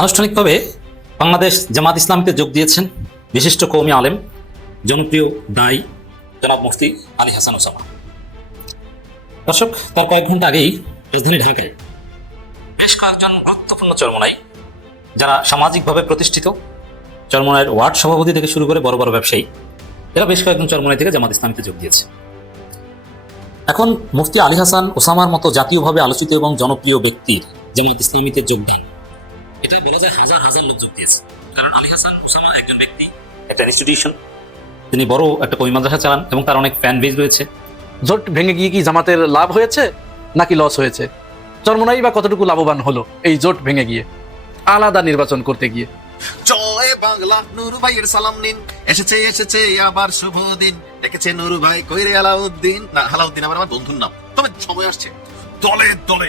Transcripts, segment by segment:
আনুষ্ঠানিকভাবে বাংলাদেশ জামাত ইসলামীতে যোগ দিয়েছেন বিশিষ্ট কওমি আলেম, জনপ্রিয় দায়ী জনাব মুফতি আলী হাসান ওসামা। দর্শক, তার কয়েক ঘন্টা আগেই রাজধানী ঢাকায় বেশ কয়েকজন গুরুত্বপূর্ণ চরমোনাই, যারা সামাজিকভাবে প্রতিষ্ঠিত, চরমোনাইয়ের ওয়ার্ড সভাপতি থেকে শুরু করে বড় বড় ব্যবসায়ী, এরা বেশ কয়েকজন চরমোনাই থেকে জামাত ইসলামীতে যোগ দিয়েছে। এখন মুফতি আলী হাসান ওসামার মতো জাতীয়ভাবে আলোচিত এবং জনপ্রিয় ব্যক্তির জামাত ইসলামীতে যোগদান, এটা বলা যায় হাজার হাজার লোক যোগ দিয়েছে। কারণ আলী হাসান ওসামা একজন ব্যক্তি, একটা ইনস্টিটিউশন, তিনি বড় একটা কওমি মাদ্রাসা চালান এবং তার অনেক ফ্যান বেজ রয়েছে। জোট ভেঙে গিয়ে কি জামাতের লাভ হয়েছে নাকি লস হয়েছে? চরমোনাই বা কতটুকু লাভবান হলো এই জোট ভেঙে গিয়ে, আলাদা নির্বাচন করতে গিয়ে? জয় বাংলা, নুরু ভাইয়ের সালাম নিন, এসেছে এসেছে আবার শুভ দিন, ডেকেছে নুরু ভাই কইরে আলাউদ্দিন, না আলাউদ্দিন আবার আমার বন্ধুর নাম। তবে সময় আসছে দলে দলে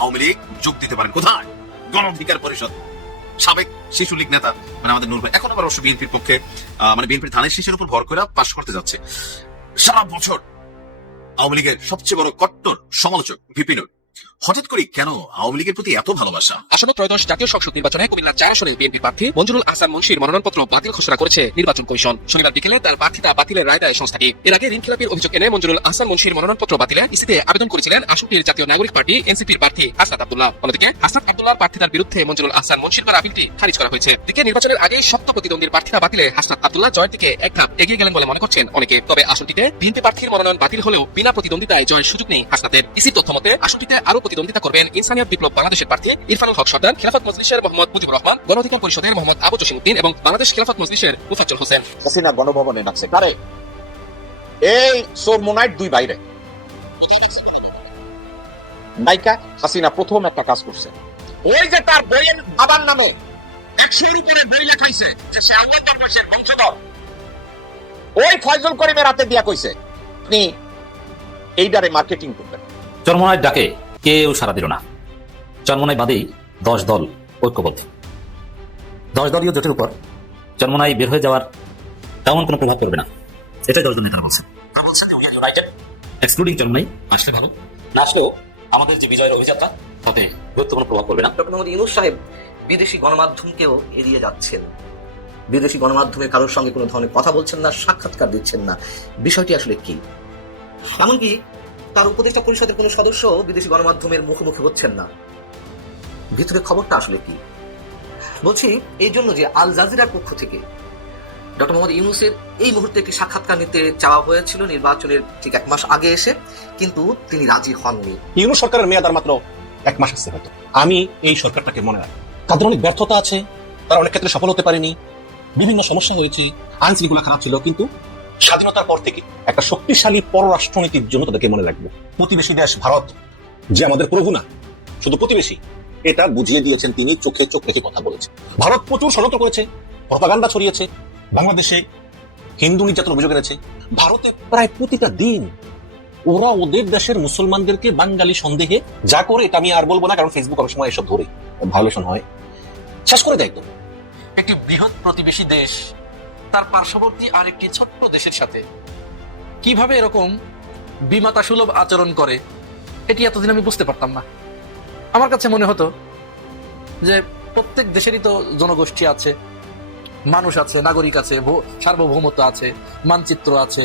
আওয়ামী লীগ যোগ দিতে পারেন। কোথায়? গণ অধিকার পরিষদ। সাবেক শিশু লীগ নেতা মানে আমাদের নুরু ভাই এখন আবার অবশ্য বিএনপির পক্ষে, মানে বিএনপির ধানের শীষের উপর ভর করে পাশ করতে যাচ্ছে। সারা বছর আওয়ামী লীগের সবচেয়ে বড় কট্টর সমালোচক ভিপি নুর, হঠাৎ করে কেন আওয়ামী লীগের প্রতি এত ভালোবাসা? আসন্ন ত্রয়োদশ জাতীয় সংসদ নির্বাচনে কুমিল্লা 4 আসনে বিএনপি প্রার্থী মঞ্জুরুল আহসান মুন্সির মনোনয়নপত্র বাতিল ঘোষণা করেছে নির্বাচন কমিশন। শনিবার বিকেলে তার প্রার্থিতা বাতিলের রায় দেয় সংস্থাটি। এর আগে ঋণ খেলাপির অভিযোগ এনে মঞ্জুরুল আহসান মুন্সির মনোনয়নপত্র বাতিলে ইসিতে আবেদন করেছিলেন আসনটির জাতীয় নাগরিক পার্টি এনসিপির প্রার্থী হাসনাত আব্দুল্লাহ। অন্যদিকে হাসনাত আব্দুল্লাহর প্রার্থিতার বিরুদ্ধে মঞ্জুরুল আহসান মুন্সির করা আপিলটি খারিজ করা হয়েছে। দিকে নির্বাচনের আগেই শক্ত প্রতিদ্বন্দ্বীর প্রার্থিতা বাতিলে হাসনাত আব্দুল্লাহ জয়ের দিকে এক ধাপ এগিয়ে গেলেন বলে মনে করছেন অনেকে। তবে আসনটিতে বিএনপি প্রার্থীর মনোনয়ন বাতিল হলেও বিনা প্রতিদ্বন্দ্বিতায় জয়ের সুযোগ নেই হাসনাতের। ইসির তথ্য মতে আসনটিতে আরো প্রতিদ্বন্দ্বিতা করবেন ইনসানিয়ত বিপ্লব বাংলাদেশের প্রার্থী ইরফানুল হক সর্দার, খেলাফত মজলিসের মোহাম্মদ মুজিবুর রহমান, গণ অধিকার পরিষদের মোহাম্মদ আবু জসিমউদ্দিন এবং বাংলাদেশ খেলাফত মজলিসের মুফাজ্জল হোসেন। হাসিনা গণভবনে নাচছে কারে? এই চরমোনাইট দুই বাইরে নায়িকা হাসিনা প্রথম একটা কাজ করছে, ওই যে তার বইয়ের বাবার নামে 100-এর উপরে বই লেখাইছে যে সে আল্লাহ দরবারের বংশধর, ওই ফয়জুল করিমের হাতে দিয়া কইছে আপনি এইটারে মার্কেটিং করবেন। চরমোনাইয়ের ডাকে কেউ সাড়া দিল না। চরমোনাই বাদেই 10 দল ঐক্যবদ্ধ। 10 দলীয় জোটের উপর চরমোনাই বের হয়ে যাওয়ার তেমন কোনো প্রভাব পড়বে না, এটাই 10 জন নেতারা বলছেন। এক্সক্লুডিং চরমোনাই, আসলে ভালো, না আসলেও আমাদের যে বিজয়ের অভিযাত্রা তাতে গুরুত্বপূর্ণ প্রভাব পড়বে না। ডক্টর মোহাম্মদ ইউনূস সাহেব বিদেশি গণমাধ্যমকেও এড়িয়ে যাচ্ছেন, বিদেশি গণমাধ্যমে কারোর সঙ্গে কোনো ধরনের কথা বলছেন না, সাক্ষাৎকার দিচ্ছেন না। বিষয়টি আসলে কি? এমনকি তার উপদেষ্টা পরিষদের কোনো সদস্য বিদেশি গণমাধ্যমের মুখোমুখি হচ্ছেন না। ভিতরে খবরটা আসলে কি? বলছি এই জন্য যে আল জাজিরার পক্ষ থেকে ডক্টর মোহাম্মদ ইউনূসের এই মুহূর্তে একটি সাক্ষাৎকার নিতে চাওয়া হয়েছিল নির্বাচনের ঠিক 1 মাস আগে এসে, কিন্তু তিনি রাজি হননি। ইউনূস সরকারের মেয়াদ আর মাত্র 1 মাস আসছে। হয়তো আমি এই সরকারটাকে মনে রাখি, তাদের অনেক ব্যর্থতা আছে, তারা অনেক ক্ষেত্রে সফল হতে পারেনি, বিভিন্ন সমস্যা হয়েছে, আইন শৃঙ্খলা খারাপ ছিল, কিন্তু স্বাধীনতার পর থেকে একটা শক্তিশালী পররাষ্ট্রনীতির জন্য তাদেরকে মনে রাখবো। প্রতিবেশী দেশ ভারত যে আমাদের প্রভু না, শুধু প্রতিবেশী, এটা বুঝিয়ে দিয়েছেন তিনি, চোখে চোখ রেখে কথা বলেছে। ভারত প্রচুর ষড়যন্ত্র করেছে, প্রপাগান্ডা ছড়িয়েছে, বাংলাদেশে হিন্দু নির্যাতন অভিযোগ এনেছে। ভারতে প্রায় প্রতিটা দিন ওরা ওদের দেশের মুসলমানদেরকে বাঙালি সন্দেহে যা করে, এটা আমি আর বলবো না, কারণ ফেসবুক অনেক সময় এসব ধরে ভায়োলেশন হয়, শেষ করে দেয়। একদম একটি বৃহৎ প্রতিবেশী দেশ তার পার্শ্ববর্তী আরেকটি ছোট্ট দেশের সাথে কিভাবে এরকম বিমাতা সুলভ আচরণ করে, এটি এতদিন আমি বুঝতে পারতাম না। আমার কাছে মনে হতো যে প্রত্যেক দেশেরই তো জনগোষ্ঠী আছে, মানুষ আছে, নাগরিক আছে, সার্বভৌমত্ব আছে, মানচিত্র আছে,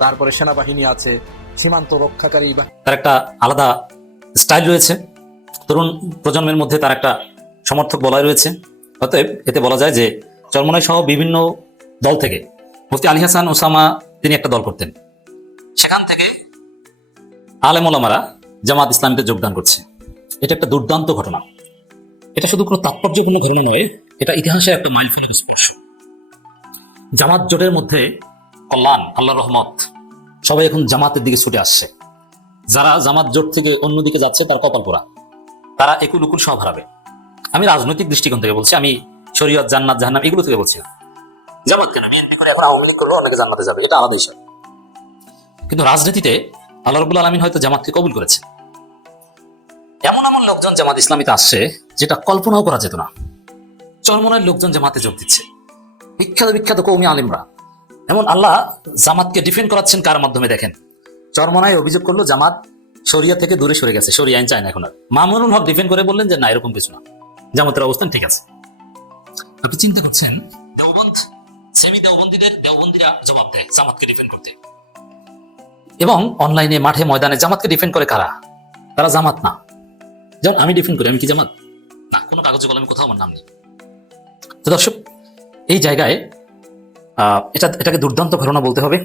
তারপরে সেনাবাহিনী আছে, সীমান্ত রক্ষাকারী, তার একটা আলাদা স্টাইল রয়েছে, তরুণ প্রজন্মের মধ্যে তার একটা সমর্থক বলয় রয়েছে। অতএব এতে বলা যায় যে চরমোনাই সহ বিভিন্ন দল থেকে মুফতি আলী হাসান ওসামা তিনি একটা দল করতেন, সেখান থেকে আলেম ওলামারা জামাত ইসলামীতে যোগদান করছে। এটা একটা দুর্দান্ত ঘটনা। এটা শুধু কোনো তাৎপর্যপূর্ণ ঘটনা নয়, এটা ইতিহাসে একটা মাইলফলক স্পর্শ। জামাত জোটের মধ্যে কল্যাণ, আল্লাহর রহমত, সবাই এখন জামাতের দিকে ছুটে আসছে। যারা জামাত জোট থেকে অন্যদিকে যাচ্ছে তার কপাল পোড়া, তারা একুল উকুল সব হারাবে। আমি রাজনৈতিক দৃষ্টিকোণ থেকে বলছি, আমি শরীয়ত, জান্নাত, জাহান্নাম এগুলো থেকে বলছি না। জামাত কেন বিএনপি করে এখন আওয়ামী লীগ করলো, অনেকে জান্নাতে যাবে, এটা আলাদা বিষয়। কিন্তু রাজনীতিতে আল্লাহ রাব্বুল আলামিন হয়তো জামাতকে কবুল করেছে। এমন এমন লোকজন জামাত ইসলামীতে আসছে যেটা কল্পনাও করা যেত না। চরমোনাইয়ের লোকজন জামাতে যোগ দিচ্ছে, বিখ্যাত বিখ্যাত কওমি আলেমরা। এমন আল্লাহ জামাতকে ডিফেন্ড করাচ্ছেন কার মাধ্যমে? দেখেন, চরমোনাই অভিযোগ করলো জামাত শরিয়া থেকে দূরে সরে গেছে, শরিয়া আইন চায় না এখন আর। মামুনুল হক ডিফেন্ড করে বললেন যে না, এরকম কিছু না, জামাতের অবস্থান ঠিক আছে। আপনি চিন্তা করছেন দেওবন্দ সেমি দেওবন্দিরা জবাব দেয় জামাতকে ডিফেন্ড করতে, এবং অনলাইনে মাঠে ময়দানে জামাতকে ডিফেন্ড করে কারা? তারা জামাত না। যেমন আমি ডিফেন্ড করি, আমি কি জামাত? না, কোনো কাগজে কলমে কোথাও আমার নাম নেই। তো দর্শক, এই জায়গায় এটাকে দুর্দান্ত ঘটনা বলতে হবে।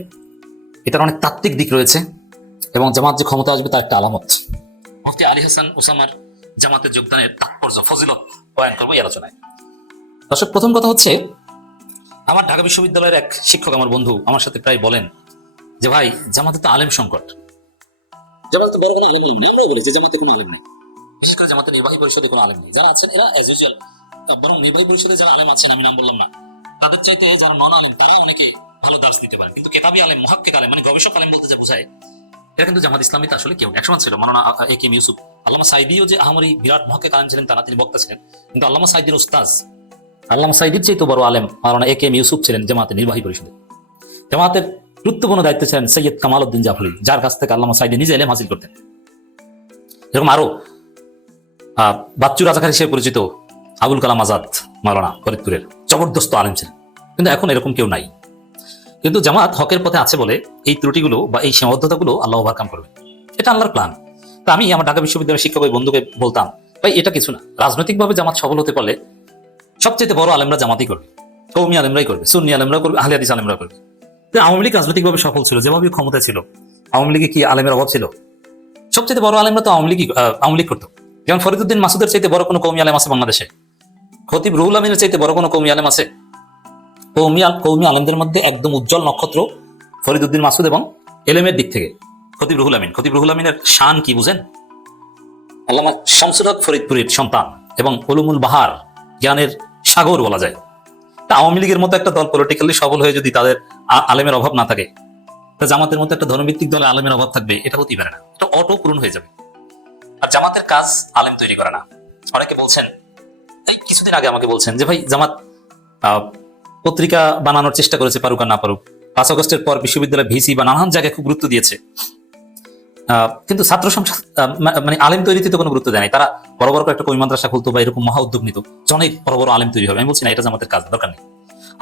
এটার অনেক তাত্ত্বিক দিক রয়েছে, এবং জামাত যে ক্ষমতা আসবে তার একটা আলামত। মুফতি আলী হাসান ওসামার জামাতে যোগদানের তাৎপর্য ফজিলত বয়ান করবো এই আলোচনায়। দর্শক, প্রথম কথা হচ্ছে, আমার ঢাকা বিশ্ববিদ্যালয়ের এক শিক্ষক, আমার বন্ধু, আমার সাথে প্রায় বলেন যে ভাই, জামাতে তো আলেম সংকট, জামাতে বড় কোনো আলেম নেই। আমরাও বলি যে জামাতে কোনো আলেম নেই, বিশেষ করে জামাতে নির্বাহী পরিষদে কোনো আলেম নেই। যারা আছেন এরা অ্যাজ ইউজুয়াল, বরং নির্বাহী পরিষদে যারা আলেম আছেন, আমি নাম বললাম না, তাদের চাইতে যারা নন আলেম তারা অনেকে ভালো দার্স নিতে পারে, কিন্তু কেতাবি আলেম, মুহাক্কিক আলেম, মানে গবেষক আলেম বলতে যা বোঝায়, এটা কিন্তু জামাত ইসলামীতে আসলে কেউ একসময় ছিল। মাওলানা A.K.M. ইউসুফ, আল্লামা সাইদিও যে আহামরি বিরাট মুহাক্কিক আলেম ছিলেন তা না, তিনি বক্তা ছিলেন, কিন্তু আল্লামা সাইদির উস্তাজ, আল্লামা সাইদির চেয়ে তো বড় আলেম মাওলানা A.K.M. ইউসুফ ছিলেন জামাতের নির্বাহী পরিষদে। জামাতের গুরুত্বপূর্ণ দায়িত্ব ছিলেন সৈয়দ কামাল উদ্দিন জাফরি, যার কাছ থেকে আল্লামা সাইদি নিজে এলেম হাসিল করতেন। এরকম আরো বাচ্চু রাজাকার হিসেবে পরিচিত আবুল কালাম আজাদ মাওলানা ফরিদপুরের জবরদস্ত আলেম ছিলেন, কিন্তু এখন এরকম কেউ নাই। কিন্তু জামাত হকের পথে আছে বলে এই ত্রুটিগুলো বা এই সীমাবদ্ধতাগুলো আল্লাহ ওভারকাম করবে, এটা আল্লাহর প্ল্যান। তা আমি আমার ঢাকা বিশ্ববিদ্যালয়ের শিক্ষক ওই বন্ধুকে বলতাম, ভাই এটা কিছু না, রাজনৈতিকভাবে জামাত সফল হতে পারলে সবচেয়ে বড় আলেমরা জামাতই করবে, কওমি আলেমরাই করবে, সুন্নি আলেমরাও করবে, আহলে হাদিস আলেমরাও করবে। আওয়ামী লীগ রাজনৈতিকভাবে সফল ছিল, যেভাবে ক্ষমতায় ছিল, আওয়ামী লীগে কি আলেমের অভাব ছিল? সবচেয়ে বড় আলেমরা তো আওয়ামী লীগ করতো। যেমন ফরিদউদ্দিন মাসুদের চাইতে বড় কোনো কওমি আলেম আছে বাংলাদেশে? খতিব রুহুল আমিনের চাইতে বড় কোনো কওমি আলেম আছে? কওমি আলেমদের মধ্যে একদম উজ্জ্বল নক্ষত্র ফরিদউদ্দিন মাসুদ, এবং এলেমের দিক থেকে খতিব রুহুল আমিন। খতিব রুহুল আমিনের শান কি বুঝেন? আল্লামা শামসুল হক ফরিদপুরের সন্তান এবং উলুমুল বাহার, জ্ঞানের সাগর বলা যায়। তা আওয়ামী লীগের মতো একটা দল পলিটিক্যালি সফল হয়ে যদি তাদের আলেমের অভাব না থাকে, তা জামাতের মতো একটা ধর্মভিত্তিক দলে আলেমের অভাব থাকবে? এটা হতেই পারে না, এটা অটো পূরণ হয়ে যাবে। আর জামাতের কাজ আলেম তৈরি করে না। অনেকে বলছেন, এই কিছুদিন আগে আমাকে বলছেন যে ভাই, জামাত পত্রিকা বানানোর চেষ্টা করেছে, পারুক আর না পারুক, 5 আগস্টের পর বিশ্ববিদ্যালয় ভিসি বা নানান জায়গায় খুব গুরুত্ব দিয়েছে, কিন্তু ছাত্র সংসদ মানে আলেম তৈরিতে তো কোনো গুরুত্ব দেয় নাই। তারা বড় বড় একটা কওমি মাদ্রাসা খুলতো বা এরকম মহা উদ্যোগ নিত, অনেক বড় বড় আলেম তৈরি হবে। আমি বলছি না এটা জামাতের কাজ, দরকার নেই।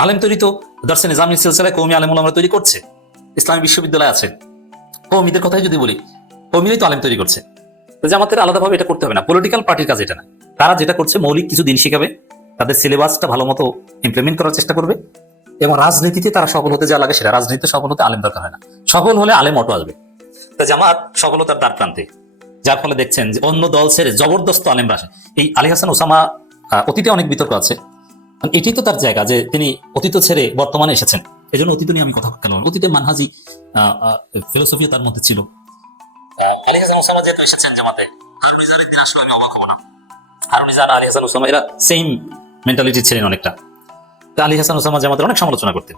আলেম তৈরি তো দর্শে নিজামী সিলসিলায় কওমি আলেম ওলামারা তৈরি করছে, ইসলামী বিশ্ববিদ্যালয় আছে, কওমিদের কথাই যদি বলি, কওমিরাই তো আলেম তৈরি করছে। জামাতের আলাদাভাবে এটা করতে হবে না, পলিটিক্যাল পার্টির কাজ এটা না। তারা যেটা করছে, মৌলিক কিছু দিন শিখাবে, তাদের সিলেবাসটা ভালো মতো ইমপ্লিমেন্ট করার চেষ্টা করবে, এবং রাজনীতিতে তারা সফল হতে যা লাগে সেটা, রাজনীতিতে সফল হতে আলেম দরকার হয় না, সফল হলে আলেম অটো আসবে। তা জামাত সফলতার দ্বার প্রান্তে, যার ফলে দেখছেন যে অন্য দল ছেড়ে জবরদস্ত আলেমরা আসে। এই আলী হাসান ওসামা, অতীতে অনেক বিতর্ক আছে, এটি তো তার জায়গা যে তিনি অতীত ছেড়ে বর্তমানে এসেছেন, এই জন্য অতীত নিয়ে আমি কথা কেন, অতীতে মানহাজি ফিলোসফি তার মধ্যে ছিল। আলী হাসান ওসামা যেহেতু এসেছেন জামাতে, হারুনিজারের দিন আসলে আমি অবাক হব না। হারুনিজার, আলী হাসান ওসামা এরা সেম মেন্টালিটি ছিলেন অনেকটা। তা আলী হাসান ওসামা জামাতের অনেক সমালোচনা করতেন,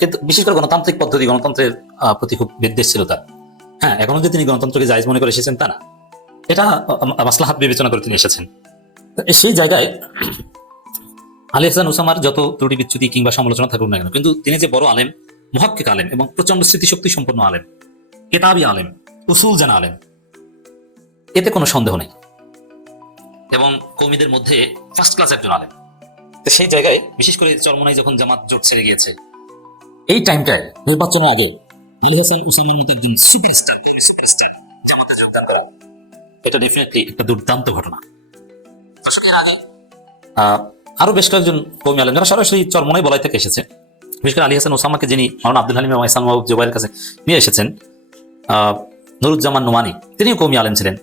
কিন্তু বিশেষ করে গণতান্ত্রিক পদ্ধতি, গণতন্ত্রের প্রতি খুব বিদ্বেষ ছিল তার। হ্যাঁ, এখনো যে তিনি গণতন্ত্রকে জায়েজ মনে করে এসেছেন তা না, এটা মাসলাহাত বিবেচনা করে তিনি এসেছেন। সেই জায়গায় আলী হাসান ওসামার যত ত্রুটি বিচ্যুতি কিংবা সমালোচনা থাকুক না কেন, কিন্তু তিনি যে বড় আলেম, মুহাক্কিক আলেম এবং প্রচন্ড স্মৃতিশক্তি সম্পন্ন আলেম, কেতাবি আলেম, উসুল জানা আলেম, এতে কোনো সন্দেহ নেই, এবং কওমিদের মধ্যে ফার্স্ট ক্লাস একজন আলেম। তো সেই জায়গায় বিশেষ করে চরমোনাই যখন জামাত জোট ছেড়ে গিয়েছে, এই টাইমটায় নির্বাচনের আগে আলী হাসান ওসামার মতো একজন সুপারস্টার জামাতে যোগদান করা, এটা ডেফিনেটলি একটা দুর্দান্ত ঘটনা। দশকের আগে আরো বেশ কয়েকজন কওমি আলেম যারা সরাসরি চরমোনাই বলাই থেকে এসেছে, বিশেষ করে আলী হাসান ওসামাকে যিনি মাওলানা আব্দুল হালিম এবং ইসলাম মাহবুব জুবাইরের কাছে নিয়ে এসেছেন, নুরুজ্জামান নোমানি, তিনিও কওমি আলেম ছিলেন।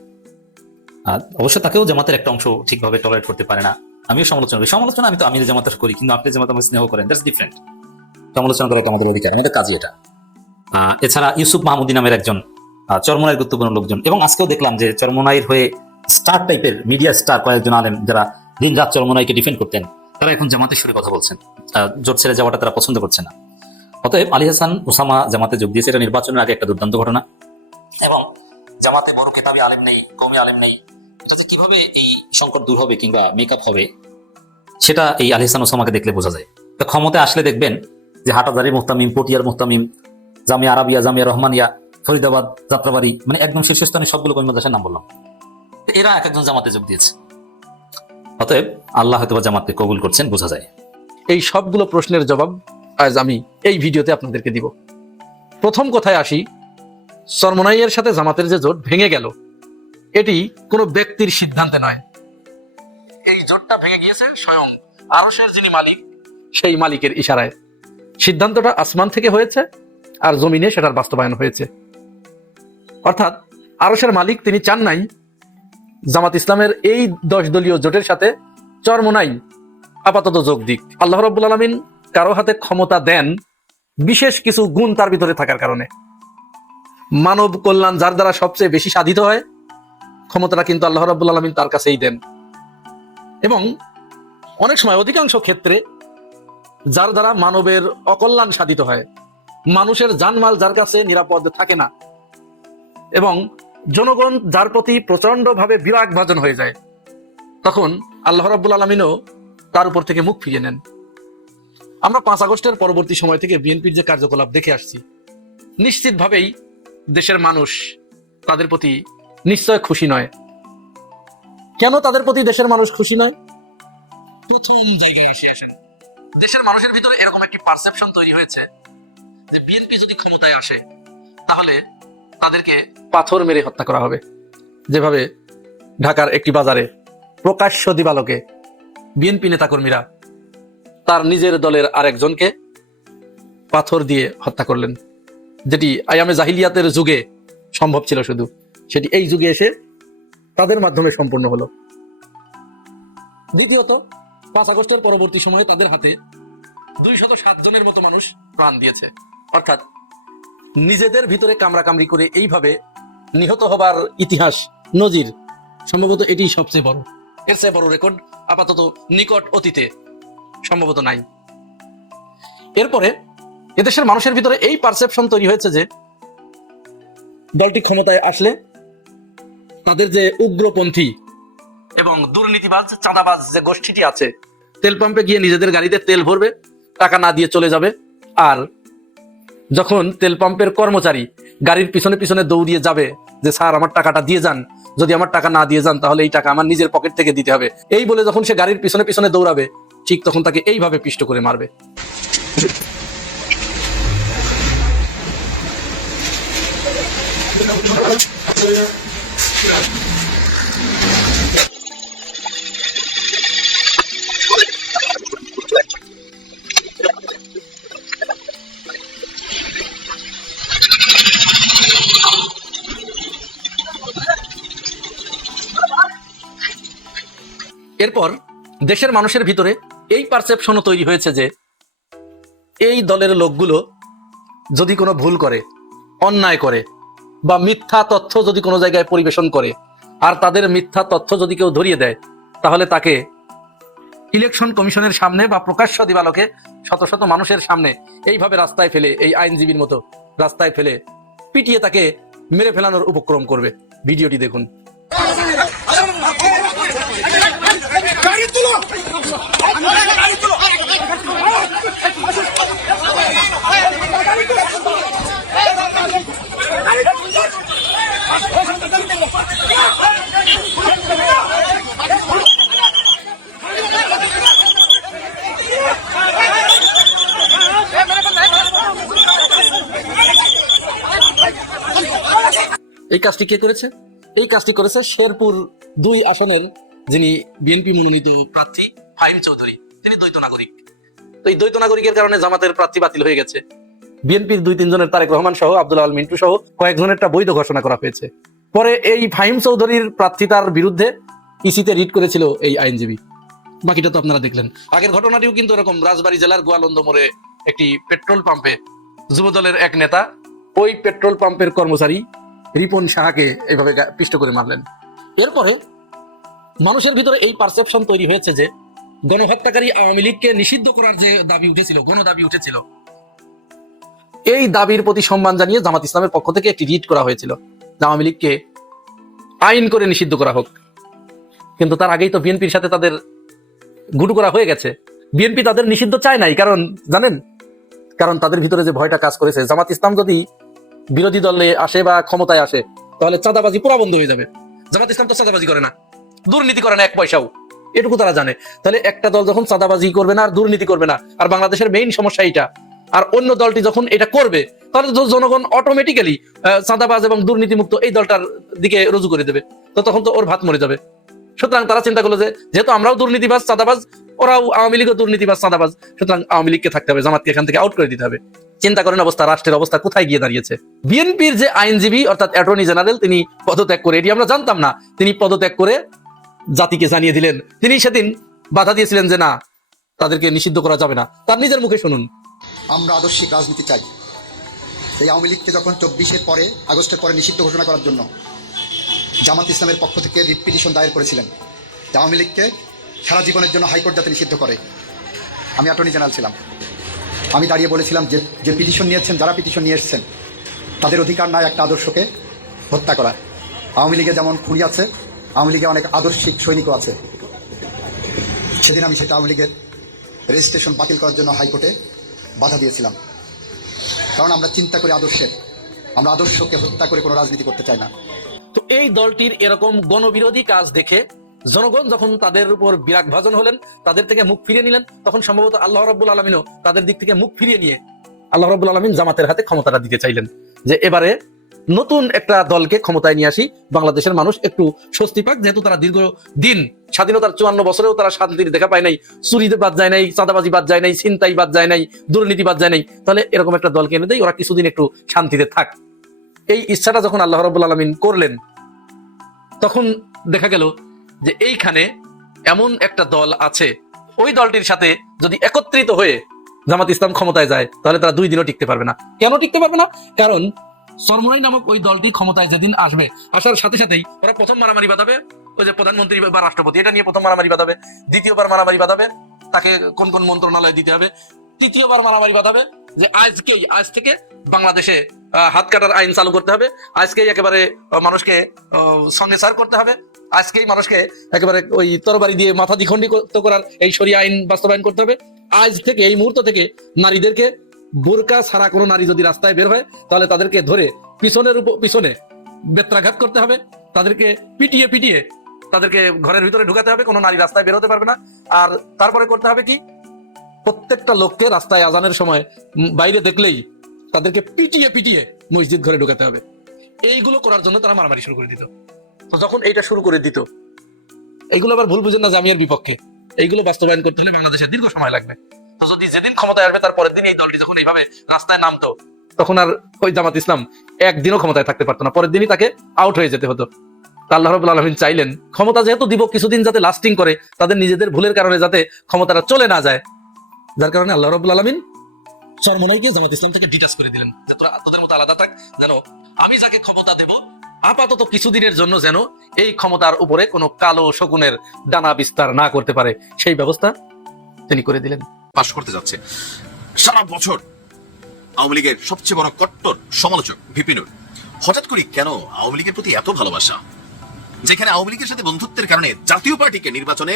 অবশ্য তাকেও জামাতের একটা অংশ ঠিকভাবে টলারেট করতে পারে না। আমিও সমালোচনা করি, সমালোচনা আমি তো আমির জামাতের করি, কিন্তু আপনি জামাত আমাকে স্নেহ করেন, দ্যাটস ডিফারেন্ট। সমালোচনা করা আমাদের অধিকার, আমাদের কাজই এটা। এছাড়া ইউসুফ মাহমুদি নামের একজন চরমোনাইয়ের গুরুত্বপূর্ণ লোকজন, এবং আজকেও দেখলাম যে চরমোনাইয়ের হয়ে স্টার টাইপের মিডিয়া স্টার কয়েকজন আলেম যারা দিন রাত চরমোনাইকে ডিফেন্ড করতেন, তারা এখন জামাতের সুরে কথা বলছেন, জোট ছেড়ে যাওয়াটা তারা পছন্দ করছে না। অতএব আলী হাসান ওসামা জামাতে যোগ দিয়েছে, এটা নির্বাচনের আগে একটা দুর্দান্ত ঘটনা। এবং জামাতে বড় কেতাবি আলেম নেই, কওমি আলেম নেই, এটা যে কিভাবে এই সংকট দূর হবে কিংবা মেকআপ হবে, সেটা এই আলী হাসান ওসামাকে দেখলে বোঝা যায়। তো ক্ষমতায় আসলে দেখবেন যে হাটাজারি মুহতামিম, পটিয়ার মুহতামিম, জামিয়া আরাবিয়া, জামিয়া রহমানিয়া, ফরিদাবাদ, যাত্রাবাড়ি, মানে একদম শীর্ষস্থানে সবগুলো কওমি মাদ্রাসার নাম বললাম, এরা এক একজন জামাতে যোগ দিয়েছে। অতএব আল্লাহ হয়তো জামাতকে কবুল করছেন, বোঝা যায়। এই সবগুলো প্রশ্নের জবাব আজ আমি এই ভিডিওতে আপনাদেরকে দিব। প্রথম কথায় আসি, চরমোনাইয়ের সাথে জামাতের যে জোট ভেঙে গেল, এটি কোনো ব্যক্তির সিদ্ধান্তে নয়। এই জোটটা ভেঙে গিয়েছে স্বয়ং আরশের যিনি মালিক, সেই মালিকের ইশারায়। সিদ্ধান্তটা আসমান থেকে হয়েছে আর জমিনে সেটার বাস্তবায়ন হয়েছে। অর্থাৎ আরশের মালিক তিনি চান নাই জামাত ইসলামের এই 10 দলীয় জোটের সাথে চরমোনাই আপাতত যোগ দিক। আল্লাহ রাব্বুল আলামিন কারো হাতে ক্ষমতা দেন বিশেষ কিছু গুণ তার ভিতরে থাকার কারণে। মানব কল্যাণ যার দ্বারা সবচেয়ে বেশি সাধিত হয়, ক্ষমতাটা কিন্তু আল্লাহ রাব্বুল আলামিন তার কাছেই দেন। এবং অনেক সময়, অধিকাংশ ক্ষেত্রে, যার দ্বারা মানবের অকল্যাণ সাধিত হয়, মানুষের জানমাল যার কাছে নিরাপদ থাকে না এবং জনগণ যার প্রতি প্রচন্ডভাবে বিরাগ ভাজন হয়ে যায়, তখন আল্লাহ রাব্বুল আলামিনও তার উপর থেকে মুখ ফিরিয়ে নেন। আমরা 5 আগস্টের পরবর্তী সময় থেকে বিএনপির যে কার্যকলাপ দেখে আসছি, নিশ্চিতভাবেই দেশের মানুষ তাদের প্রতি নিশ্চয় খুশি নয়। কেন তাদের প্রতি দেশের মানুষ খুশি নয়? প্রথম জায়গায় এসে আসেন, দেশের মানুষের ভিতরে এরকম একটি পারসেপশন তৈরি হয়েছে যে বিএনপি যদি ক্ষমতায় আসে তাহলে তাদেরকে পাথর মেরে হত্যা করা হবে। যেভাবে ঢাকার একটি বাজারে প্রকাশ্য দিবালোকে বিএনপি নেতাকর্মীরা তার নিজের দলের আরেকজনকে পাথর দিয়ে হত্যা করলেন, যেটি আয়ামে জাহিলিয়াতের যুগে সম্ভব ছিল শুধু, সেটি এই যুগে এসে তাদের মাধ্যমে সম্পূর্ণ হলো। দ্বিতীয়ত, 5 আগস্টের পরবর্তী সময়ে তাদের হাতে 207 জনের মতো মানুষ প্রাণ দিয়েছে। অর্থাৎ নিজেদের ভিতরে কামড়াকামড়ি করে এইভাবে নিহত হবার ইতিহাস, নজির সম্ভবত এটি সবচেয়ে বড়। এর চেয়ে বড় রেকর্ড আপাতত নিকট অতীতে সম্ভবত নাই। এরপরে এদেশের মানুষের ভিতরে এই পারসেপশন তৈরি হয়েছে যে দলটি ক্ষমতায় আসলে তাদের যে উগ্রপন্থী এবং দুর্নীতিবাজ, চাঁদাবাজ যে গোষ্ঠীটি আছে, তেল পাম্পে গিয়ে নিজেদের গাড়িতে তেল ভরবে, টাকা না দিয়ে চলে যাবে। আর যখন তেল পাম্পের কর্মচারী গাড়ির পিছনে পিছনে দৌড়িয়ে যাবে যে স্যার আমার টাকাটা দিয়ে যান, যদি আমার টাকা না দিয়ে যান তাহলে এই টাকা আমার নিজের পকেট থেকে দিতে হবে, এই বলে যখন সে গাড়ির পিছনে পিছনে দৌড়াবে, ঠিক তখন তাকে এইভাবে পিষ্ট করে মারবে। এরপর দেশের মানুষের ভিতরে এই পারসেপশনও তৈরি হয়েছে যে এই দলের লোকগুলো যদি কোনো ভুল করে, অন্যায় করে বা মিথ্যা তথ্য যদি কোনো জায়গায় পরিবেশন করে, আর তাদের মিথ্যা তথ্য যদি কেউ ধরিয়ে দেয়, তাহলে তাকে ইলেকশন কমিশনের সামনে বা প্রকাশ্য দিবালোকে শত শত মানুষের সামনে এইভাবে রাস্তায় ফেলে, এই আইনজীবীর মতো রাস্তায় ফেলে পিটিয়ে তাকে মেরে ফেলানোর উপক্রম করবে। ভিডিওটি দেখুন। এই কাজটি কে করেছে? এই কাজটি করেছে শেরপুর 2 আসনের যিনি বিএনপি মনোনীত প্রার্থী ফাহিম চৌধুরী। তিনি দ্বৈত নাগরিক। তো এই দ্বৈত নাগরিকের কারণে জামাতের প্রার্থী বাতিল হয়ে গেছে। বিএনপির 2-3 জনের, তারেক রহমান সহ, আব্দুল আল মিন্টু সহ কয়েকজনেরটা বৈধ ঘোষণা করা হয়েছে। পরে এই ফাহিম চৌধুরীর প্রার্থিতার বিরুদ্ধে ইসিতে রিট করেছিল এই আইনজীবী। বাকিটা তো আপনারা দেখলেন। আগের ঘটনাটিও কিন্তু এরকম, রাজবাড়ী জেলার গোয়ালন্দ মোড়ে একটি পেট্রোল পাম্পে যুবদলের এক নেতা ওই পেট্রোল পাম্পের কর্মচারী রিপন সাহাকে এইভাবে পিষ্ট করে মারলেন। এরপরে মানুষের ভিতরে এই পারসেপশন তৈরি হয়েছে যে গণহত্যাকারী আওয়ামী লীগকে নিষিদ্ধ করার যে দাবি উঠেছিল, গণদাবি উঠেছিল, এই দাবির প্রতি সম্মান জানিয়ে জামাত ইসলামের পক্ষ থেকে একটি রিট করা হয়েছিল, আওয়ামী লীগকে আইন করে নিষিদ্ধ করা হোক। কিন্তু তার আগেই তো বিএনপির সাথে তাদের গুটু করা হয়ে গেছে। বিএনপি তাদের নিষিদ্ধ চায় নাই, কারণ জানেন, কারণ তাদের ভিতরে যে ভয়টা কাজ করেছে, জামাত ইসলাম যদি বিরোধী দলে আসে বা ক্ষমতায় আসে তাহলে চাঁদাবাজি পুরো বন্ধ হয়ে যাবে। জামাত ইসলাম তো চাঁদাবাজি করে না, দুর্নীতি করে না এক পয়সাও। এটুকু তারা জানে। তাহলে একটা দল যখন চাঁদাবাজি করবে না আর দুর্নীতি করবে না, আর বাংলাদেশের মেইন সমস্যা এটা, আর অন্য দলটি যখন এটা করবে, তাহলে তো জনগণ অটোমেটিক্যালি চাঁদাবাজ এবং দুর্নীতিমুক্ত এই দলটার দিকে রুজু করে দেবে, তো তখন তো ওর ভাত মরে যাবে। সুতরাং তারা চিন্তা করলো যে যেহেতু আমরাও দুর্নীতিবাজ চাঁদাবাজ, ওরাও আওয়ামী লীগও দুর্নীতিবাজ চাঁদাবাজ, সুতরাং আওয়ামী লীগকে থাকতে হবে, জামাতকে এখান থেকে আউট করে দিতে হবে। চিন্তা করেন অবস্থা, রাষ্ট্রের অবস্থা কোথায় গিয়ে দাঁড়িয়েছে। বিএনপির যে আইনজীবী অর্থাৎ অ্যাটর্নি জেনারেল, তিনি পদত্যাগ করে, এটি আমরা জানতাম না, তিনি পদত্যাগ করে জাতিকে জানিয়ে দিলেন। তিনি সেদিন বাধা দিয়েছিলেন যে না, তাদেরকে নিষিদ্ধ করা যাবে না। তার নিজের মুখে শুনুন। আমরা আদর্শিক রাজনীতি চাই। এই আওয়ামী লীগকে যখন 24-এর পরে, আগস্টের পরে নিষিদ্ধ ঘোষণা করার জন্য জামাত ইসলামের পক্ষ থেকে রিট পিটিশন দায়ের করেছিলেন, আওয়ামী লীগকে সারা জীবনের জন্য হাইকোর্ট যাতে নিষিদ্ধ করে। আমি অ্যাটর্নি জেনারেল ছিলাম, আমি দাঁড়িয়ে বলেছিলাম যে পিটিশন নিয়েছেন, যারা পিটিশন নিয়ে এসছেন, তাদের অধিকার নাই একটা আদর্শকে হত্যা করা। আওয়ামী লীগে যেমন খুনি আছে, আওয়ামী লীগে অনেক আদর্শিক সৈনিকও আছে। সেদিন আমি সেটা আওয়ামী লীগের রেজিস্ট্রেশন বাতিল করার জন্য হাইকোর্টে বাধা দিয়েছিলাম, কারণ আমরা চিন্তা করি আদর্শের, আমরা আদর্শকে হত্যা করে কোনো রাজনীতি করতে চাই না। তো এই দলটির এরকম গণবিরোধী কাজ দেখে জনগণ যখন তাদের উপর বিরাগ ভাজন হলেন, তাদের থেকে মুখ ফিরিয়ে নিলেন, তখন সম্ভবত আল্লাহ রাব্বুল আলামিনও তাদের দিক থেকে মুখ ফিরিয়ে নিয়ে আল্লাহ রাব্বুল আলামিন জামাতের হাতে ক্ষমতাটা দিতে চাইলেন, যে এবারে নতুন একটা দলকে ক্ষমতায় নিয়ে আসি, বাংলাদেশের মানুষ একটু স্বস্তি পাক। যেহেতু তারা দীর্ঘ দিন স্বাধীনতার 54 বছরেও তারা শান্তির দেখা পায় নাই, চুরিতে বাদ যায় নাই, চাঁদাবাজি বাদ যায় নাই, ছিনতাই বাদ যায় নাই, দুর্নীতি বাদ যায় নাই, তাহলে এরকম একটা দলকে এনে দেয়, ওরা কিছুদিন একটু শান্তিতে থাক। এই ইচ্ছাটা যখন আল্লাহ রাব্বুল আলামিন করলেন, তখন দেখা গেল যে এইখানে এমন একটা দল আছে, ওই দলটির সাথে যদি একত্রিত হয়ে জামাত ইসলাম ক্ষমতায় যায়, তাহলে তারা 2 দিনও টিকতে পারবে না। কেন টিকতে পারবে না? কারণ চরমোনাই নামক ওই দলটি ক্ষমতায় যেদিন আসবে, আসার সাথে সাথেই ওরা প্রথম মারামারি বাঁধাবে, ওই যে প্রধানমন্ত্রী বা রাষ্ট্রপতি, এটা নিয়ে প্রথম মারামারি বাঁধাবে, দ্বিতীয়বার মারামারি বাঁধাবে তাকে কোন কোন মন্ত্রণালয় দিতে হবে, তৃতীয়বার মারামারি বাঁধাবে যে আজ থেকে বাংলাদেশে হাত কাটার আইন চালু করতে হবে, আজকেই একেবারে মানুষকে সঙ্গে সার করতে হবে, আজকেই মানুষকে একেবারে ওই তরবারি দিয়ে মাথা দ্বিখণ্ডিত করার এই শরিয়া আইন বাস্তবায়ন করতে হবে। আজ থেকে, এই মুহূর্ত থেকে নারীদেরকে বোরকা ছাড়া কোনো নারী যদি রাস্তায় বের হয়, তাহলে তাদেরকে ধরে পিছনে বেত্রাঘাত করতে হবে, তাদেরকে পিটিয়ে তাদেরকে ঘরের ভিতরে ঢুকাতে হবে, কোনো নারী রাস্তায় বের হতে পারবে না। আর তারপরে করতে হবে কি, প্রত্যেকটা লোককে রাস্তায় আজানের সময় বাইরে দেখলেই তাদেরকে পিটিয়ে মসজিদ ঘরে ঢুকাতে হবে। এইগুলো করার জন্য তারা মারামারি শুরু করে দিত। তো যখন এইটা শুরু করে দিত, এইগুলো আবার ভুল বুঝেন না জামিয়ার বিপক্ষে, এইগুলো বাস্তবায়ন করতে হলে বাংলাদেশে দীর্ঘ সময় লাগবে। তো যদি যেদিন ক্ষমতায় আসবে তার পরের দিন এই দলটি যখন এইভাবে রাস্তায় নামতো, তখন আর ওই জামাত ইসলাম একদিনও ক্ষমতায় থাকতে পারতো না, পরের দিনই তাকে আউট হয়ে যেতে হতো। আল্লাহ রাব্বুল আলামিন চাইলেন ক্ষমতা যেহেতু দিব, কিছুদিন যাতে লাস্টিং করে, তাদের নিজেদের ভুলের কারণে যাতে ক্ষমতাটা চলে না যায়, যার কারণে আল্লাহ রাব্বুল আলামিন চরমোনাইকে জামাত ইসলাম থেকে ডিটাচ করে দিলেন, যে তোরা তোদের মতো আলাদা থাক, যেন আমি যাকে ক্ষমতা দেব আপাতত কিছুদিনের জন্য যেন এই ক্ষমতার উপরে কোনো কালো শকুনের ডানা বিস্তার না করতে পারে, সেই ব্যবস্থা তিনি করে দিলেন। পাশ করতে যাচ্ছে সারা বছর আওয়ামী লীগের সবচেয়ে বড় কট্টর সমালোচক ভিপি নূর, হঠাৎ করে কেন আওয়ামী লীগের প্রতি এত ভালোবাসা, যেখানে আওয়ামী লীগের সাথে বন্ধুত্বের কারণে জাতীয় পার্টিকে নির্বাচনে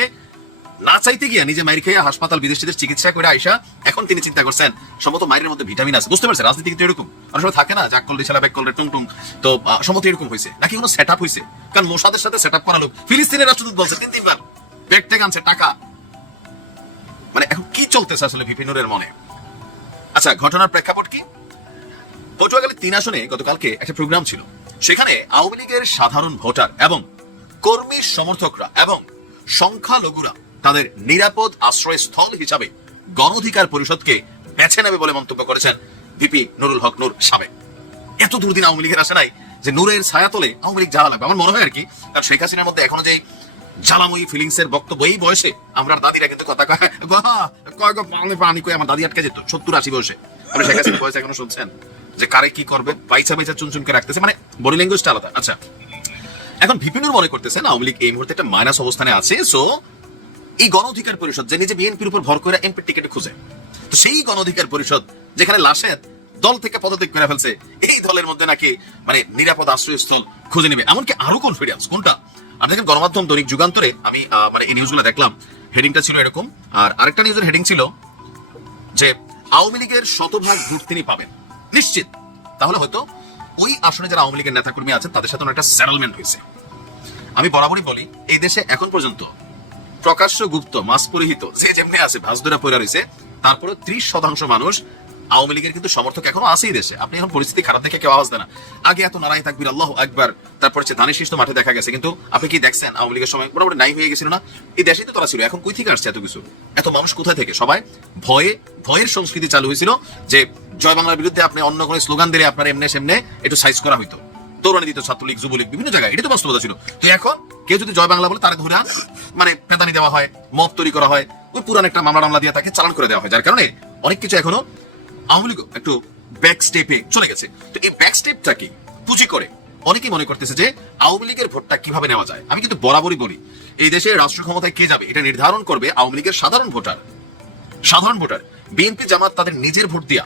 না চাইতে গিয়ে নিজে মাইর খেয়ে হাসপাতাল বিদেশিদের চিকিৎসা করে আইসা এখন তিনি চিন্তা করছেন সম্ভবত মায়ের মধ্যে ভিটামিন আছে। বুঝতে পারছেন রাজনীতি কিন্তু এরকম অনেক সময় থাকে না, জাকল রিসালা ব্যাকল রে টুং, তো সম্ভবত এরকম হয়েছে নাকি কোনো সেট আপ হয়েছে, কারণ মোসাদের সাথে সেট আপ করা লোক ফিলিস্তিনের রাষ্ট্রদূত বলছে 3-3 বার ব্যাগ ট্যাগ আনছে টাকা, মানে এখন কি চলতেছে আসলে ভিপি নূরের মনে। আচ্ছা, ঘটনার প্রেক্ষাপট কি? পটুয়াখালী 3 আসনে গতকালকে একটা প্রোগ্রাম ছিল, সেখানে আওয়ামী লীগের সাধারণ ভোটার এবং কর্মী সমর্থকরা এবং সংখ্যালঘুরা তাদের নিরাপদ আশ্রয়স্থল হিসাবে গণ অধিকার পরিষদকে বেছে নেবে বলে মন্তব্য করেছেন ভিপি নুরুল হক নূর সাবেক। এত দুর্দিন আওয়ামী লীগের আসে নাই যে নূরের ছায়া তোলে আওয়ামী লীগ জ্বালা লাগবে, আমার মনে হয় আর কি। কারণ শেখ হাসিনার মধ্যে এখনো যে জ্বালাময়ী ফিলিংস এর বক্তব্য, এই বয়সে আমরা দাদিরা কিন্তু কথা পানি কয়ে আমার দাদি আটকে যেত 70-80 বয়সে। আপনি শেখ হাসিনার বয়স এখনো শুনছেন যে কারে কি করবে, বাইচা চুনচুনকে রাখতেছে, মানে বডি ল্যাঙ্গুয়েজটা আলাদা। আচ্ছা, এখন ভিপি নূর মনে করতেছেন আওয়ামী লীগ এই মুহূর্তে একটা মাইনাস অবস্থানে আছে, সো এই গণ অধিকার পরিষদ যে নিজে বিএনপির উপর ভর করে এমপি টিকিট খুঁজে, তো সেই গণ অধিকার পরিষদ যেখানে লাশের দল থেকে পদত্যাগ করে ফেলছে, এই দলের মধ্যে নাকি মানে নিরাপদ আশ্রয়স্থল খুঁজে নেবে, এমনকি আরো কনফিডেন্স। কোনটা? আপনি দেখেন গণমাধ্যম দৈনিক যুগান্তরে আমি মানে এই নিউজগুলো দেখলাম, হেডিংটা ছিল এরকম, আর আরেকটা নিউজের হেডিং ছিল যে আওয়ামী লীগের শতভাগ ভোট তিনি পাবেন নিশ্চিত, তাহলে হয়তো ওই আসনে যারা আওয়ামী লীগের নেতাকর্মী আছেন তাদের সাথে একটা সেটেলমেন্ট হয়েছে। আমি বরাবরই বলি এই দেশে এখন পর্যন্ত প্রকাশ্য গুপ্ত মাস পরিহিত যে যেমনি আছে ভাসদুরা পড়ে রয়েছে, তারপরে 30% মানুষ আওয়ামী লীগের কিন্তু সমর্থক এখনো আছেই দেশে। আপনি এখন পরিস্থিতি খারাপ দেখে কেউ আওয়াজ দেয় না। আগে এত নারায় তাকবীর আল্লাহু আকবার, তারপর হচ্ছে ধানের শীষ তো মাঠে দেখা গেছে, কিন্তু আপনি কি দেখছেন আওয়ামী লীগের সময় মোটামুটি নাই হয়ে গেছিল না? এই দেশেই তো তারা ছিল, এখন কই থেকে আসছে এত কিছু? এত মানুষ কোথায় থেকে? সবাই ভয়ের সংস্কৃতি চালু হয়েছিল যে জয় বাংলার বিরুদ্ধে আপনি অন্য কোনো স্লোগান দিলে আপনার এমনে সেমনে একটু সাইজ করা হইতো, দৌড়ানি দিত ছাত্রলীগ যুবলীগ বিভিন্ন জায়গায়, এটা তো বাস্তবতা ছিল। তো এখন কেউ যদি জয় বাংলা বলে তারা ধরে মানে পেদানি দেওয়া হয়, মব তৈরি করা হয়, ওই পুরান একটা মামলা দিয়ে তাকে চালান করে দেওয়া হয়, যার কারণে অনেক কিছু এখনো আওয়ামী লীগ একটু ব্যাক স্টেপে চলে গেছে। তো এই ব্যাক স্টেপটাকে পুঁজি করে অনেকেই মনে করতেছে যে আওয়ামী লীগের ভোটটা কিভাবে নেওয়া যায়। আমি কিন্তু বরাবরই বলি, এই দেশে রাষ্ট্র ক্ষমতায় কে যাবে এটা নির্ধারণ করবে আওয়ামী লীগের সাধারণ ভোটার। বিএনপি জামাত তাদের নিজের ভোট দিয়া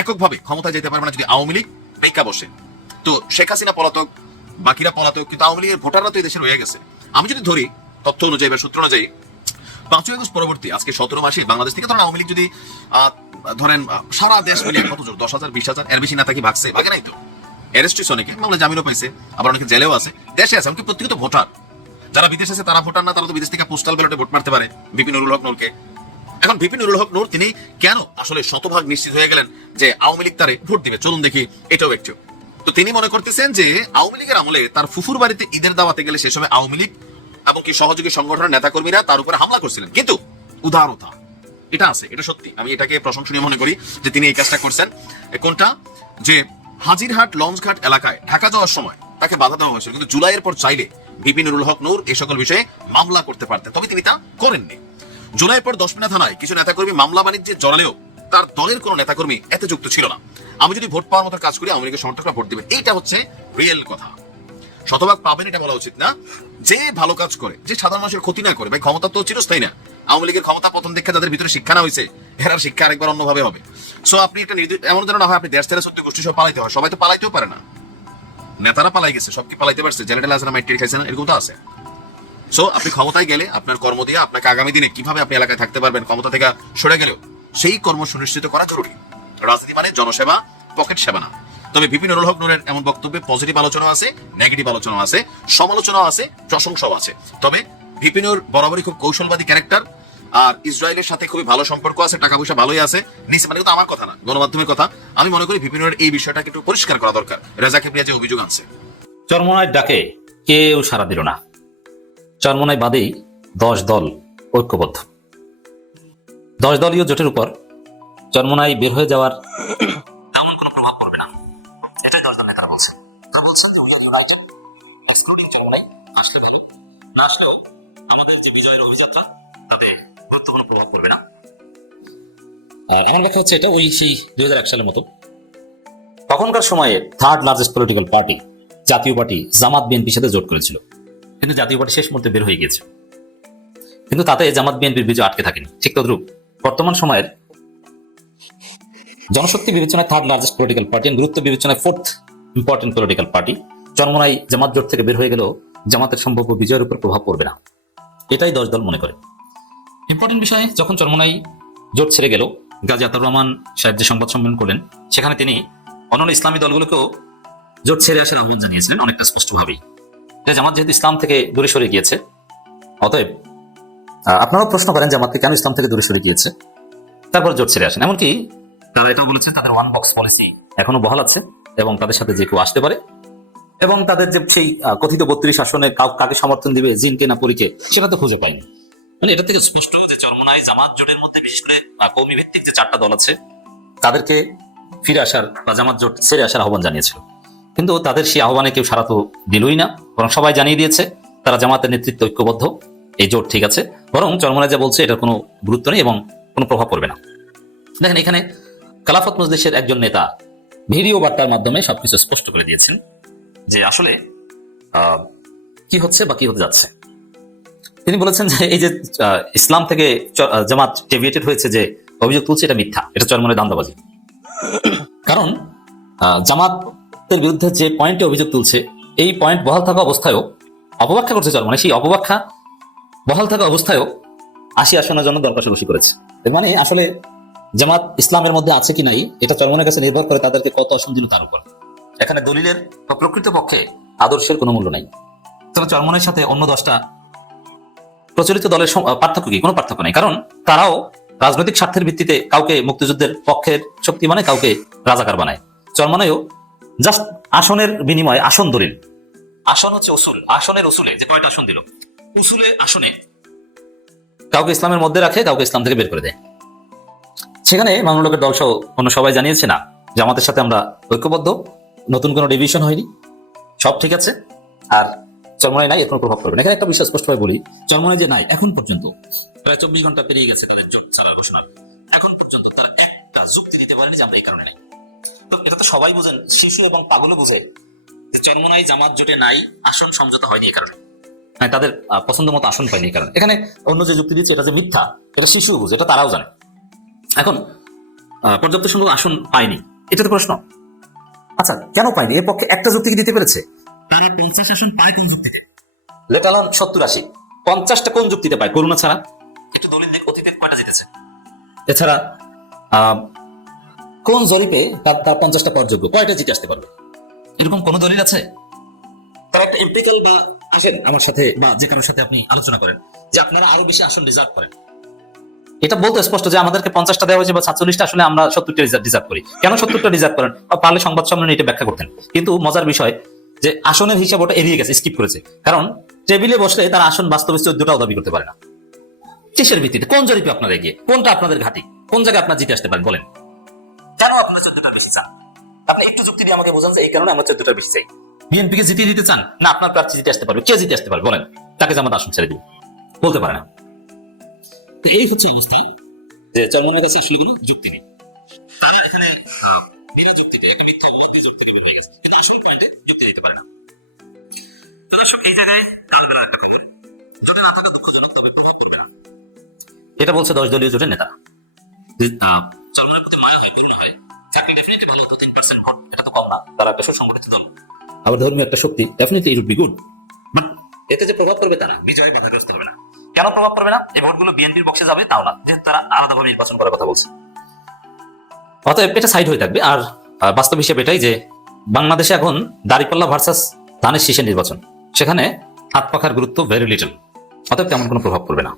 এককভাবে ক্ষমতায় যেতে পারবে না যদি আওয়ামী লীগ বেকা বসে। তো শেখ হাসিনা পলাতক, বাকিরা পলাতক, কিন্তু আওয়ামী লীগের ভোটাররা তো এই দেশে রয়ে গেছে। আমি যদি ধরি তথ্য অনুযায়ী বা সূত্র অনুযায়ী 5ই আগস্ট পরবর্তী আজকে 17 মাসে বাংলাদেশ থেকে ধরেন আওয়ামী লীগ যদি ধরেন সারা দেশ মিলিয়ে কত জোর 10,000 20,000 এর বেশি নেতা কি ভাগছে? ভাগে নাই তো। অ্যারেস্ট হয়েছে অনেকে, মামলা জামিনও পাইছে, আবার অনেকে জেলেও আছে, দেশে আছে, এমনকি প্রত্যেকটা ভোটার। যারা বিদেশে আছে তারা ভোটার না, তারা তো বিদেশ থেকে পোস্টাল ব্যালটে ভোট মারতে পারে ভিপি নুরুল হক নূরকে। এখন ভিপি নুরুল হক নূর তিনি কেন আসলে শতভাগ নিশ্চিত হয়ে গেলেন যে আওয়ামী লীগ তারে ভোট দিবে? চলুন দেখি এটাও একটু। তো তিনি মনে করতেছেন যে আওয়ামী লীগের আমলে তার ফুফুর বাড়িতে ঈদের দাওয়াতে গেলে সে সময় আওয়ামী লীগ এবং কি সহযোগী সংগঠনের নেতাকর্মীরা তার উপরে হামলা করছিলেন, কিন্তু উদারতা এটা আছে, এটা সত্যি, আমি এটাকে প্রশংসনীয় মনে করি যে তিনি এই কাজটা করছেন। কোনটা? যে হাজিরহাট লঞ্চঘাট এলাকায় ঢাকা যাওয়ার সময় তাকে বাধা দেওয়া হয়েছিল, কিন্তু জুলাইয়ের পর চাইলে ভিপি নুরুল হক নূর এই সকল বিষয়ে মামলা করতে পারতেন, তবে তিনি তা করেননি। জুলাইয়ের পর 10 মিনা থানায় কিছু নেতাকর্মী মামলা বাণিজ্যে জড়ালেও তার দলের কোনো নেতাকর্মী এতে যুক্ত ছিল না। আমি যদি ভোট পাওয়ার মতো কাজ করি আওয়ামী লীগের সমর্থকরা ভোট দিবেন, এইটা হচ্ছে রিয়েল কথা। শতভাগ পাবেন এটা বলা উচিত না। যে ভালো কাজ করে, যে সাধারণ মানুষের ক্ষতি না করে, ভাই ক্ষমতা তো চিরস্থায়ী না। আওয়ামী লীগের ক্ষমতা পতন দেখে যাদের ভিতরে শিক্ষা না হয়েছে, এরার শিক্ষা আরেকবার অন্যভাবে হবে। সো আপনি এটা এমন যেন না হয় আপনি দেশ ছেড়ে সত্যি গোষ্ঠী সব পালাইতে হয়। সবাই তো পালাইতেও পারে না, নেতারা পালাই গেছে, সব কি পালাইতে পারছে? জেলেটেল আছে না, মাইটেল খাইছে না, এরকম তো আছে। সো আপনি ক্ষমতায় গেলে আপনার কর্ম দিয়ে আপনাকে আগামী দিনে কিভাবে আপনি এলাকায় থাকতে পারবেন, ক্ষমতা থেকে সরে গেলেও সেই কর্ম সুনিশ্চিত করা জরুরি। রাজনীতি মানে জনসেবা, পকেট সেবা না। তবে ভিপি নুরুল হক নূরের এমন বক্তব্যে পজিটিভ আলোচনা আছে, নেগেটিভ আলোচনা আছে, সমালোচনাও আছে, প্রশংসাও আছে। তবে ভিপি নূর বরাবরই খুব কৌশলবাদী ক্যারেক্টার, আর ইসরায়েলের সাথে খুবই ভালো সম্পর্ক আছে, টাকা পয়সা ভালোই আছে নিচে, মানে কিন্তু আমার কথা না, গণমাধ্যমের কথা। আমি মনে করি ভিপি নূরের এই বিষয়টাকে একটু পরিষ্কার করা দরকার। রেজা কিবরিয়া যে অভিযোগ আনছে, চরমোনাই ডাকে কেউ সাড়া দিল না। চরমোনাই বাদেই 10 দল ঐক্যবদ্ধ। 10 দলীয় জোটের উপর চরমোনাই বের হয়ে যাওয়ার তেমন কোনো প্রভাব পড়বে না, এটাই 10 দল নেতারা বলছে। আসলে ভালো, না আসলেও আমাদের যে বিজয়ের অভিযাত্রা তাতে গুরুত্বপূর্ণ প্রভাব পড়বে না। আর আমার ব্যাখ্যা হচ্ছে এটা ওই সেই 2001 সালের মতো তখনকার সময়ে থার্ড লার্জেস্ট পলিটিক্যাল পার্টি জাতীয় পার্টি জামাত বিএনপির সাথে জোট করেছিল, কিন্তু জাতীয় পার্টি শেষ মুহূর্তে বের হয়ে গিয়েছে, কিন্তু তাতে জামাত বিএনপির বিজয় আটকে থাকেনি। ঠিক তদ্রুপ বর্তমান সময়ের জনশক্তি বিবেচনায় থার্ড লার্জেস্ট পলিটিক্যাল পার্টি, গুরুত্ব বিবেচনায় 4th important political party Charmonai Jamaat জোট থেকে বের হয়ে গেলেও জামাতের সম্ভাব্য বিজয়ের উপর প্রভাব পড়বে না, এটাই 10 দল মনে করে। ইম্পর্টেন্ট বিষয়ে যখন চরমোনাই জোট ছেড়ে গেল, গাজী আতাউর রহমান সাহেব যে সংবাদ সম্মেলন করলেন সেখানে তিনি অন্যান্য ইসলামী দলগুলোকেও জোট ছেড়ে আসার আহ্বান জানিয়েছিলেন অনেকটা স্পষ্টভাবেই, যে জামাত যেহেতু ইসলাম থেকে দূরে সরে গিয়েছে, অতএব আপনারাও প্রশ্ন করেন জামাতকে কেন ইসলাম থেকে দূরে সরে গিয়েছে, তারপর জোট ছেড়ে আসেন। এমনকি তারা এটাও বলেছে তাদের ওয়ান বক্স পলিসি এখনো বহাল আছে এবং তাদের সাথে যে কেউ আসতে পারে, এবং তাদের যে সেই কথিত 32 আসনে কাকে সমর্থন দিবে, জিনকে না পরীকে, সেটা তো খুঁজে পাইনি। মানে এটা থেকে স্পষ্ট যে চরমোনাই জামাত জোটের মধ্যে বিশেষ করে কওমি ভিত্তিক যে 4টা দল আছে তাদেরকে ফিরে আসার বা জামাত জোট ছেড়ে আসার আহ্বান জানিয়েছিল, কিন্তু তাদের সেই আহ্বানে কেউ সাড়া তো দিলই না, বরং সবাই জানিয়ে দিয়েছে তারা জামাতের নেতৃত্ব ঐক্যবদ্ধ, এই জোট ঠিক আছে, বরং চরমোনাই যা বলছে এটার কোনো গুরুত্ব নেই এবং কোনো প্রভাব পড়বে না। দেখেন এখানে খেলাফত মজলিসের একজন নেতা ভিডিও বার্তার মাধ্যমে সবকিছু স্পষ্ট করে দিয়েছেন যে আসলে কি হচ্ছে বা কি হতে যাচ্ছে। তিনি বলেছেন যে এই যে ইসলাম থেকে জামাত ডেভিয়েটেড হয়েছে যে অভিযোগ তুলছে, এটা মিথ্যা, এটা চরমোনাই দান্দাবাজি। কারণ জামাতের বিরুদ্ধে যে পয়েন্টে অভিযোগ তুলছে এই পয়েন্ট বহাল থাকা অবস্থায়ও অপব্যাখ্যা করছে চরমোনাই, সেই অপব্যাখ্যা বহাল থাকা অবস্থায়ও 80 আসনের জন্য দর কষাকষি করেছে। মানে আসলে জামাত ইসলামের মধ্যে আছে কি নাই এটা চরমোনাইয়ের কাছে নির্ভর করে তাদেরকে কত আসন দিল তার উপর। এখানে দলিলের বা প্রকৃত পক্ষে আদর্শের কোনো মূল্য নাই। তবে চরমোনাইয়ের সাথে অন্য 10টা প্রচলিত দলের পার্থক্য কি? কোনো পার্থক্য নেই, কারণ তারাও রাজনৈতিক স্বার্থের ভিত্তিতে কাউকে মুক্তিযুদ্ধের পক্ষের শক্তি বানায়, কাউকে রাজাকার বানায়। চরমনাইও জাস্ট আসনের বিনিময়ে আসন দলিল, আসন হচ্ছে উসুল, আসনের উসুলে যে কয়টা আসন দিল, উসুলে আসনে কাউকে ইসলামের মধ্যে রাখে, কাউকে ইসলাম থেকে বের করে দেয়। সেখানে মামুনুল হকের দল সহ অন্য সবাই জানিয়েছে না যে আমাদের সাথে আমরা ঐক্যবদ্ধ, নতুন কোনো ডিভিশন হয়নি, সব ঠিক আছে, আর চরমনাই নাই, এর কোনো প্রভাব পড়বে না। এখানে একটা বিষয় স্পষ্টভাবে বলি, চরমনাই যে নাই, এখন পর্যন্ত প্রায় 24 ঘন্টা পেরিয়ে গেছে তাদের জোট চালার ঘোষণা, এখন পর্যন্ত তারা একটা যুক্তি দিতে পারেনি যে আমরা এই কারণে নাই। তো এটা তো সবাই বুঝেন, শিশু এবং পাগলও বুঝে যে চরমনাই জামাত জোটে নাই, আসন সমঝোতা হয়নি এই কারণে, হ্যাঁ তাদের পছন্দ মতো আসন পায়নি এই কারণে। এখানে অন্য যে যুক্তি দিচ্ছে এটা যে মিথ্যা, এটা শিশু বুঝে, এটা তারাও জানে। এখন পর্যাপ্ত সংখ্যক আসন পায়নি, এটা তো প্রশ্ন। আচ্ছা, কেন পায়নি? এর পক্ষে একটা যুক্তি কি দিতে পেরেছে? তারা 50 আসন পায় কোন যুক্তিতে? লেটালান 70-80, 50টা কোন যুক্তিতে পায়? করুণা ছাড়া। একটু দলিল দেখ, অতীতে কয়টা জিতেছে? এছাড়া কোন জরিপে তার 50টা পাওয়ার যোগ্য, কয়টা জিতে আসতে পারবে? এরকম কোন দলিল আছে? তারা একটা এমপিক্যাল বা আসেন আমার সাথে বা যে কারোর সাথে আপনি আলোচনা করেন যে আপনারা আরো বেশি আসন রিজার্ভ করেন, এটা বলতে স্পষ্ট যে আমাদেরকে 50টা দেওয়া হয়েছে বা 47টা, আসলে আমরা 70টা রিজার্ভ করি। কেন 70টা রিজার্ভ করেন? পারলে সংবাদ সম্মেলনে এটা ব্যাখ্যা করতেন। কিন্তু মজার বিষয় যে আসনের হিসাব ওটা এড়িয়ে গেছে, স্কিপ করেছে, কারণ টেবিলে বসলে তারা আসন বাস্তবে 14টাও দাবি করতে পারে না। কিসের ভিত্তিতে? কোন জরিপে আপনারা এগিয়ে? কোনটা আপনাদের ঘাঁটি? কোন জায়গায় আপনারা জিতে আসতে পারেন বলেন? কেন আপনারা 14টার বেশি চান? আপনি একটু যুক্তি দিয়ে আমাকে বোঝান যে এই কারণে আমরা 14টার বেশি চাই। বিএনপিকে জিতিয়ে দিতে চান না আপনার প্রার্থী জিতে আসতে পারবে? কে জিতে আসতে পারবে বলেন? তাকে জামাত আসন ছেড়ে দিবে, বলতে পারে না। তো এই হচ্ছে অবস্থা যে চরমনের কাছে আসলে কোনো যুক্তি নেই। তারা এখানে বিনা যুক্তিতে একটা মিথ্যা অবাধ দিয়ে যুক্তি বের হয়ে গেছে, কিন্তু আসল পয়েন্টে যুক্তি দিতে পারে না। তারা সব এই জায়গায় যাদের না থাকা দুঃখজনক, তবে এটা বলছে 10 দলীয় জোটের নেতা। চরমনের প্রতি মায়া হয়, পূর্ণ হয়, চাকরি ডেফিনেটলি ভালো হতো, 10% ভোট, এটা তো কম না। তারা একটা সুসংগঠিত দল, আবার ধর্মীয় একটা শক্তি, definitely it would be good. But এতে যে প্রভাব পড়বে তা না, বিজয় বাধাগ্রস্ত হবে না। কেন প্রভাব পড়বে না? এই ভোটগুলো বিএনপির বক্সে যাবে, তাও না, যেহেতু তারা আলাদাভাবে নির্বাচন করার কথা বলছে। অতএব এটা সাইড হয়ে থাকবে। আর বাস্তব হিসেবে এটাই যে বাংলাদেশে এখন দাঁড়িপাল্লা ভার্সাস ধানের শীষের নির্বাচন, সেখানে হাত পাখার গুরুত্ব ভেরি লিটল, অতএব তেমন কোনো প্রভাব পড়বে না।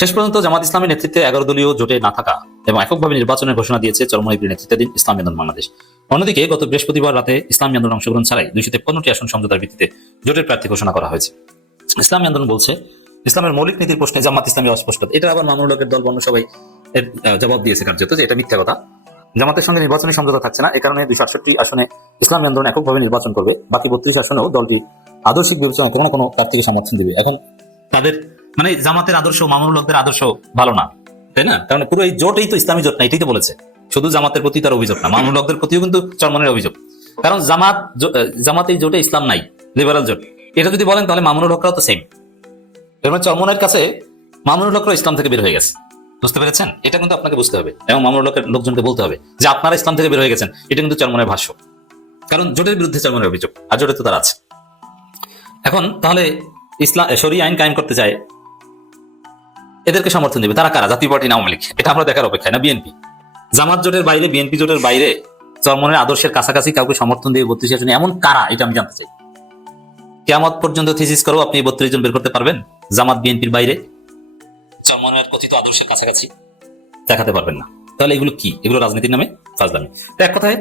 শেষ পর্যন্ত জামাত ইসলামের নেতৃত্বে 11 দলীয় জোটে না থাকা এবং এককভাবে নির্বাচনের ঘোষণা দিয়েছে চরমনাইয়ের নেতৃত্বাধীন ইসলামী আন্দোলন বাংলাদেশ। অন্যদিকে গত বৃহস্পতিবার রাতে ইসলামী আন্দোলন অংশগ্রহণ ছাড়াই 253টি আসন সমঝোতার ভিত্তিতে জোটের প্রার্থী ঘোষণা করা হয়েছে। ইসলামী আন্দোলন বলছে ইসলামের মৌলিক নীতির প্রশ্নে জামাত ইসলামী অস্পষ্ট। এটা আবার মামুনুল হকের দল বন্য সবাই জবাব দিয়েছে কার্যত যে এটা মিথ্যা কথা, জামাতের সঙ্গে নির্বাচনী সমঝোতা থাকছে না। এ কারণে 268 আসনে ইসলামী আন্দোলন এককভাবে নির্বাচন করবে, বাকি 32 আসনেও দলটি আদর্শিক বিবেচনায় কোনো না কোনো প্রার্থীকে সমর্থন দিবে। এখন তাদের মানে জামাতের আদর্শ মামুনুল হকদের আদর্শ ভালো না, তাই না? কারণ পুরো এই জোটই তো ইসলামী জোট না, এটাই তো বলেছে। শুধু জামাতের প্রতি তার অভিযোগ না, মামুনুল হকদের প্রতিও কিন্তু চরমনের অভিযোগ। কারণ জামাত এই জোটে ইসলাম নাই, লিবারাল জোট, এটা যদি বলেন তাহলে মামুনুল হকরাও তো সেম। এর মানে চরমনের কাছে মামুনুল হকরা ইসলাম থেকে বের হয়ে গেছে, বুঝতে পেরেছেন? এটা কিন্তু আপনাকে বুঝতে হবে এবং মামুনুল হকের লোকজনকে বলতে হবে যে আপনারা ইসলাম থেকে বের হয়ে গেছেন, এটা কিন্তু চরমনের ভাষ্য। কারণ জোটের বিরুদ্ধে চরমনের অভিযোগ, আর জোটে তো তারা আছে। এখন তাহলে ইসলাম শরিয়া আইন কায়েম করতে চায়, এদেরকে সমর্থন দেবে তারা কারা? জাতীয় পার্টি না আওয়ামী লীগ? এটা আমরা দেখার অপেক্ষায় না। বিএনপি জামাত জোটের বাইরে, বিএনপি জোটের বাইরে চরমনের আদর্শের কাছাকাছি কাউকে সমর্থন দিয়ে 32 আসনে এমন কারা, এটা আমি জানতে চাই। কিয়ামত পর্যন্ত থিসিস করো আপনি 32 জন বের করতে পারবেন জামাত বিএনপির বাইরে চরমনের কথিত আদর্শের কাছাকাছি? দেখাতে পারবেন না। তাহলে এগুলো কি? এগুলো রাজনীতির নামে ফাজলামি। তো এক কথায়